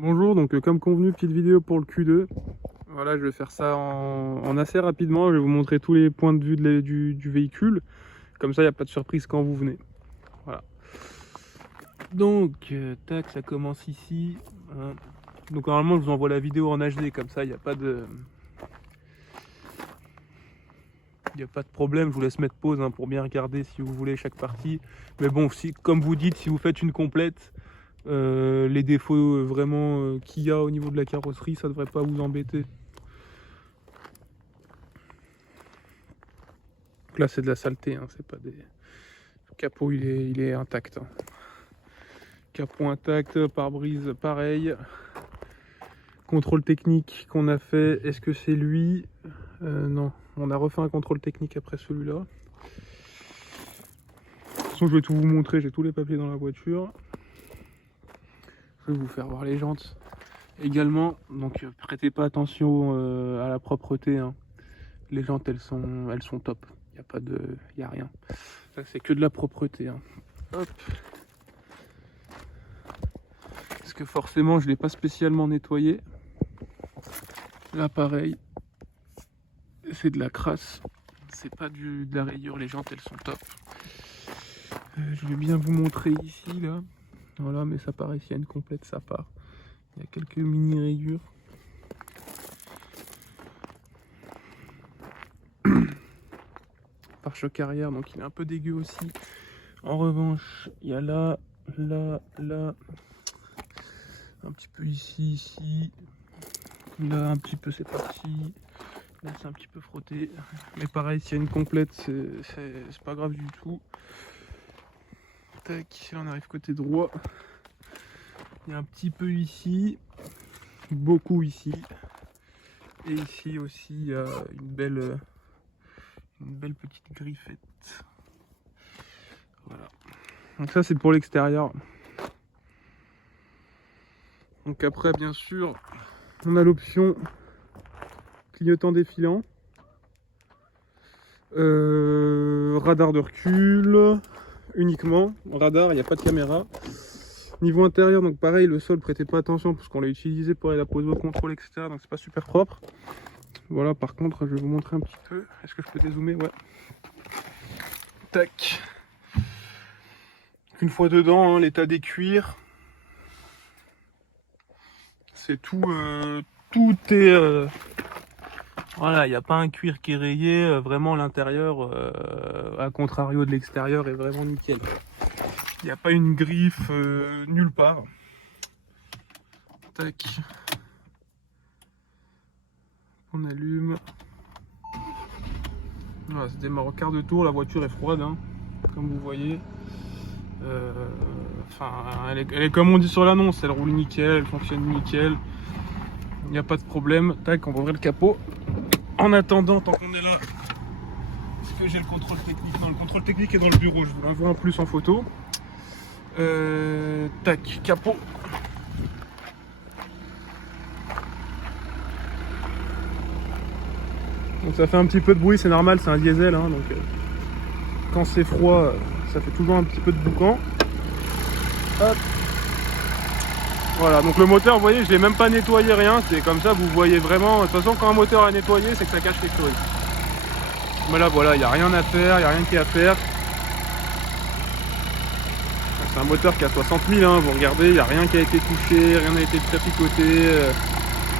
Bonjour, donc comme convenu, petite vidéo pour le Q2. Voilà, je vais faire ça en assez rapidement. Je vais vous montrer tous les points de vue du véhicule. Comme ça, il n'y a pas de surprise quand vous venez. Voilà. Donc, tac, ça commence ici. Hein. Donc normalement, je vous envoie la vidéo en HD. Comme ça, il n'y a pas de... Il n'y a pas de problème, je vous laisse mettre pause pour bien regarder si vous voulez chaque partie. Mais bon, si, comme vous dites, si vous faites une complète, les défauts vraiment qu'il y a au niveau de la carrosserie, ça devrait pas vous embêter. Donc là c'est de la saleté, c'est pas des... Le capot il est intact. Capot intact, pare-brise pareil. Contrôle technique qu'on a fait, est-ce que c'est lui? Non, on a refait un contrôle technique après celui-là. De toute façon je vais tout vous montrer, j'ai tous les papiers dans la voiture. Je vais vous faire voir les jantes également, donc prêtez pas attention à la propreté. Les jantes elles sont top, il y a rien. Ça c'est que de la propreté. Hop. Parce que forcément je l'ai pas spécialement nettoyé. Là pareil, c'est de la crasse, c'est pas de la rayure, les jantes elles sont top. Je vais bien vous montrer ici là. Voilà, mais ça pareil, s'il y a une complète ça part. Il y a quelques mini rayures. Pare-choc arrière, donc il est un peu dégueu aussi. En revanche, il y a là, un petit peu ici, là un petit peu c'est parti, là c'est un petit peu frotté. Mais pareil, s'il y a une complète, c'est pas grave du tout. Tac, là on arrive côté droit. Il y a un petit peu ici, beaucoup ici. Et ici aussi, il y a une belle petite griffette. Voilà. Donc ça c'est pour l'extérieur. Donc après bien sûr, on a l'option clignotant défilant. Radar de recul uniquement. Radar, il n'y a pas de caméra. Niveau intérieur, donc pareil, le sol, prêtez pas attention parce qu'on l'a utilisé pour aller la poser au contrôle etc. Donc c'est pas super propre. Voilà, par contre, je vais vous montrer un petit peu. Est-ce que je peux dézoomer? Ouais. Tac. Une fois dedans, l'état des cuirs. C'est tout. Tout est. Voilà, il n'y a pas un cuir qui est rayé. Vraiment, l'intérieur, à contrario de l'extérieur, est vraiment nickel. Il n'y a pas une griffe nulle part. Tac. On allume. Voilà, ça démarre au quart de tour. La voiture est froide, comme vous voyez. Enfin, elle est comme on dit sur l'annonce. Elle roule nickel, elle fonctionne nickel. Il n'y a pas de problème. Tac, on va ouvrir le capot. En attendant, tant qu'on est là, est-ce que j'ai le contrôle technique? Non, le contrôle technique est dans le bureau. Je vous l'envoie en plus en photo. Tac, capot. Donc ça fait un petit peu de bruit, c'est normal, c'est un diesel, donc quand c'est froid, ça fait toujours un petit peu de boucan. Hop. Voilà, donc le moteur, vous voyez, je l'ai même pas nettoyé, rien, c'est comme ça, vous voyez vraiment. De toute façon, quand un moteur est nettoyé, c'est que ça cache quelque chose. Mais là, voilà, il n'y a rien à faire, il n'y a rien qui est à faire. C'est un moteur qui a 60 000, vous regardez, il n'y a rien qui a été touché, rien n'a été traficoté.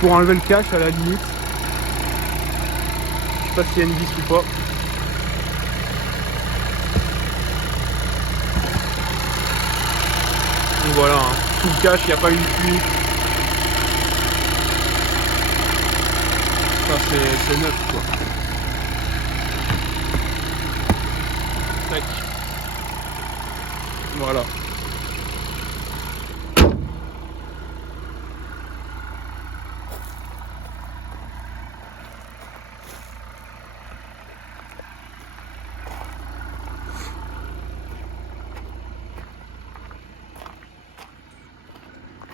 Pour enlever le cache à la limite. Je sais pas s'il y a une vis ou pas. Donc voilà, tout le cache, il n'y a pas une fuite. Ça c'est neuf quoi. Tac. Voilà.